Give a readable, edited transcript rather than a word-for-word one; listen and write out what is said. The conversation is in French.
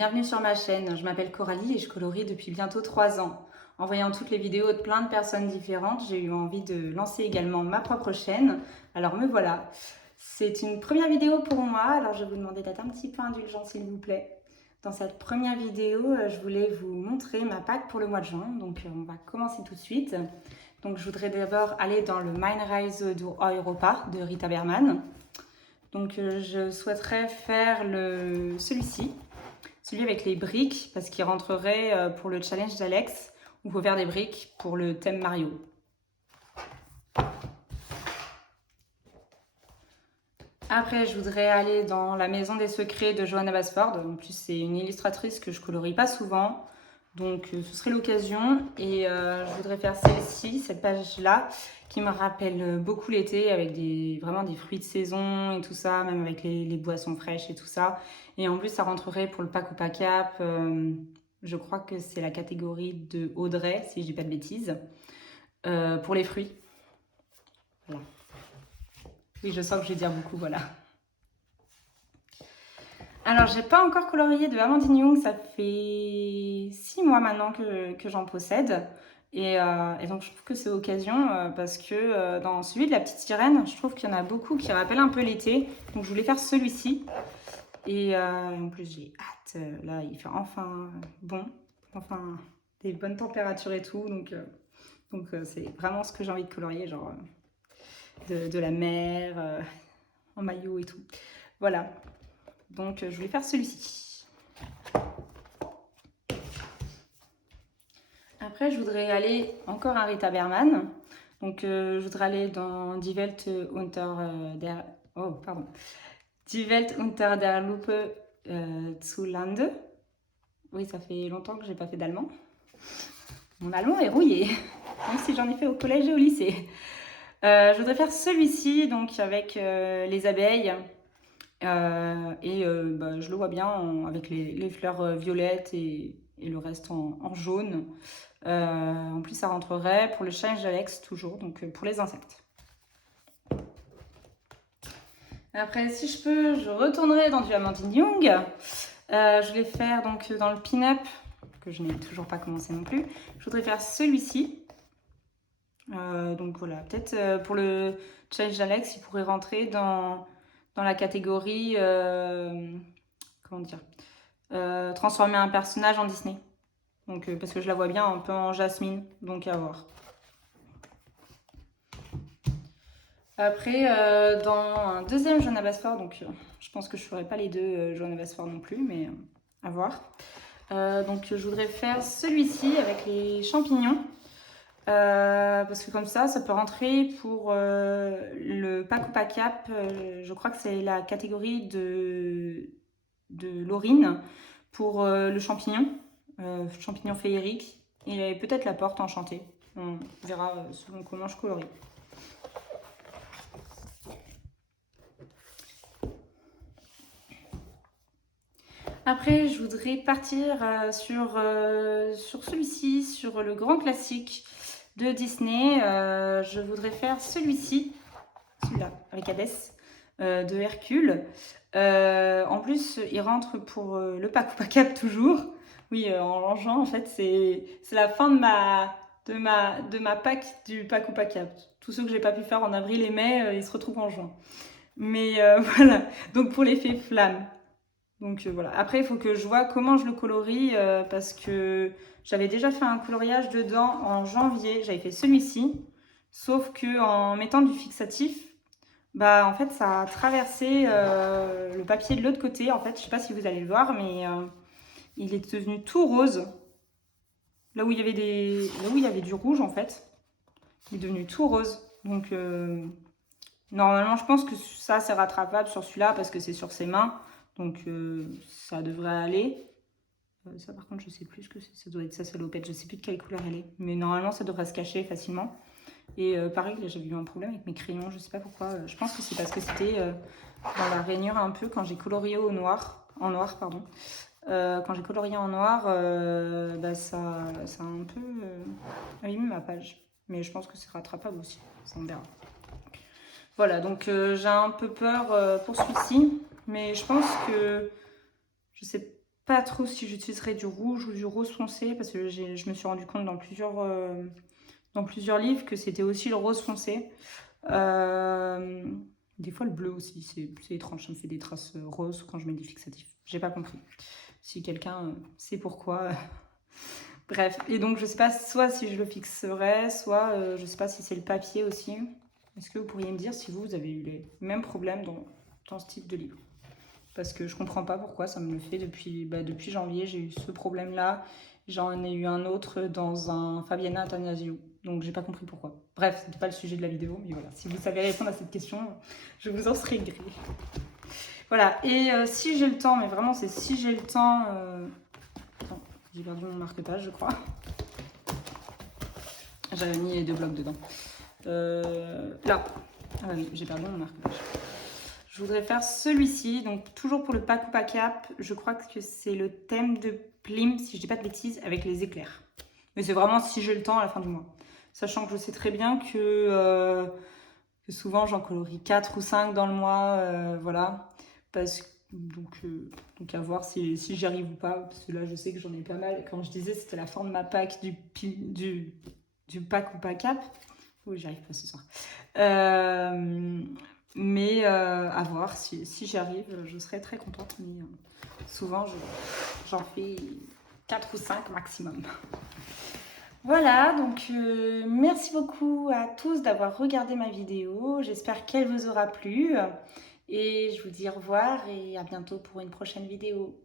bienvenue sur ma chaîne. Je m'appelle Coralie et je colorie depuis bientôt 3 ans. En voyant toutes les vidéos de plein de personnes différentes, j'ai eu envie de lancer également ma propre chaîne. Alors me voilà. C'est une première vidéo pour moi, alors je vais vous demander d'être un petit peu indulgent s'il vous plaît. Dans cette première vidéo, je voulais vous montrer ma pack pour le mois de juin. Donc on va commencer tout de suite. Donc je voudrais d'abord aller dans le Meine Reise durch Europa de Rita Berman. Donc je souhaiterais faire celui-ci, celui avec les briques, parce qu'il rentrerait pour le challenge d'Alex, où il faut faire des briques pour le thème Mario. Après, je voudrais aller dans La Maison des Secrets de Johanna Basford. En plus, c'est une illustratrice que je colorie pas souvent. Donc, ce serait l'occasion. Et je voudrais faire celle-ci, cette page-là, qui me rappelle beaucoup l'été, avec vraiment des fruits de saison et tout ça, même avec les boissons fraîches et tout ça. Et en plus, ça rentrerait pour le pack ou pas cap. Je crois que c'est la catégorie de Audrey, si je dis pas de bêtises, pour les fruits. Voilà. Oui, je sens que je vais dire beaucoup, voilà. Alors, j'ai pas encore colorié de Amandine Young, ça fait 6 mois maintenant que j'en possède. Et donc, je trouve que c'est occasion parce que dans celui de la petite sirène, je trouve qu'il y en a beaucoup qui rappellent un peu l'été. Donc, je voulais faire celui-ci. Et en plus, j'ai hâte. Là, il fait enfin bon, enfin des bonnes températures et tout. Donc c'est vraiment ce que j'ai envie de colorier, genre de la mer, en maillot et tout. Voilà. Donc, je voulais faire celui-ci. Après, je voudrais aller encore à Rita Berman. Donc, je voudrais aller dans Die Welt unter der Lupe zu Lande. Oui, ça fait longtemps que j'ai pas fait d'allemand. Mon allemand est rouillé, même si j'en ai fait au collège et au lycée. Je voudrais faire celui-ci, donc avec les abeilles. Je le vois bien avec les fleurs violettes et le reste en jaune. En plus, ça rentrerait pour le challenge d'Alex, toujours, donc pour les insectes. Après, si je peux, je retournerai dans du Amandine Young. Je vais faire donc dans le pin-up, que je n'ai toujours pas commencé non plus. Je voudrais faire celui-ci. Donc voilà, peut-être pour le challenge d'Alex, il pourrait rentrer dans la catégorie, comment dire, transformer un personnage en Disney. Donc, parce que je la vois bien un peu en Jasmine, donc à voir. Après, dans un deuxième Johanna Basford, donc je pense que je ne ferai pas les deux Johanna Basford non plus, mais à voir. Donc je voudrais faire celui-ci avec les champignons. Parce que comme ça peut rentrer pour le pack ou pas cap. Je crois que c'est la catégorie de Laurine pour le champignon, champignon féerique, et peut-être la porte enchantée. On verra selon comment je colorie. Après, je voudrais partir sur celui-ci, sur le grand classique de Disney. Je voudrais faire celui-là, avec Hadès, de Hercule. En plus, il rentre pour le pack ou pas cap toujours. Oui, en juin, en fait, c'est la fin de ma pack du pack ou pas cap. Tous ceux que j'ai pas pu faire en avril et mai, ils se retrouvent en juin. Mais voilà, donc pour l'effet flamme. Donc voilà. Après, il faut que je vois comment je le colorie parce que j'avais déjà fait un coloriage dedans en janvier. J'avais fait celui-ci, sauf que en mettant du fixatif, bah en fait ça a traversé le papier de l'autre côté. En fait, je sais pas si vous allez le voir, mais il est devenu tout rose. Là où il y avait du rouge en fait, il est devenu tout rose. Donc normalement, je pense que ça c'est rattrapable sur celui-là parce que c'est sur ses mains. Donc ça devrait aller. Ça par contre je sais plus ce que c'est. Ça doit être sa salopette. Je sais plus de quelle couleur elle est. Mais normalement ça devrait se cacher facilement. Et pareil, là j'avais eu un problème avec mes crayons. Je sais pas pourquoi. Je pense que c'est parce que c'était dans la rainure un peu quand j'ai colorié en noir. Quand j'ai colorié en noir, ça a un peu abîmé ma page. Mais je pense que c'est rattrapable aussi. Ça on verra. Voilà, donc j'ai un peu peur pour celui-ci. Mais je pense que je sais pas trop si j'utiliserais du rouge ou du rose foncé parce que je me suis rendu compte dans plusieurs livres que c'était aussi le rose foncé. Des fois le bleu aussi, c'est étrange, ça me fait des traces roses quand je mets des fixatifs. J'ai pas compris. Si quelqu'un sait pourquoi. Bref, et donc je sais pas soit si je le fixerais, soit je sais pas si c'est le papier aussi. Est-ce que vous pourriez me dire si vous avez eu les mêmes problèmes dans ce type de livre? Parce que je comprends pas pourquoi ça me le fait depuis janvier, j'ai eu ce problème-là. J'en ai eu un autre dans un Fabiana Attanasio. Donc j'ai pas compris pourquoi. Bref, c'était pas le sujet de la vidéo, mais voilà. Si vous savez répondre à cette question, je vous en serai gré. Voilà, et si j'ai le temps, mais vraiment c'est si j'ai le temps... Attends, j'ai perdu mon marque-page, je crois. J'avais mis les 2 blocs dedans. Là. Ah oui, j'ai perdu mon marque-page. Je voudrais faire celui-ci, donc toujours pour le pack ou pas cap. Je crois que c'est le thème de Plim, si je dis pas de bêtises, avec les éclairs. Mais c'est vraiment si j'ai le temps à la fin du mois. Sachant que je sais très bien que souvent j'en colorie 4 ou 5 dans le mois, voilà. Donc à voir si j'y arrive ou pas, parce que là je sais que j'en ai pas mal. Quand je disais c'était la fin de ma pack du pack ou pas cap. Oui, j'y arrive pas ce soir. Mais à voir, si j'y arrive, je serai très contente. Mais souvent, j'en fais 4 ou 5 maximum. Voilà, donc merci beaucoup à tous d'avoir regardé ma vidéo. J'espère qu'elle vous aura plu. Et je vous dis au revoir et à bientôt pour une prochaine vidéo.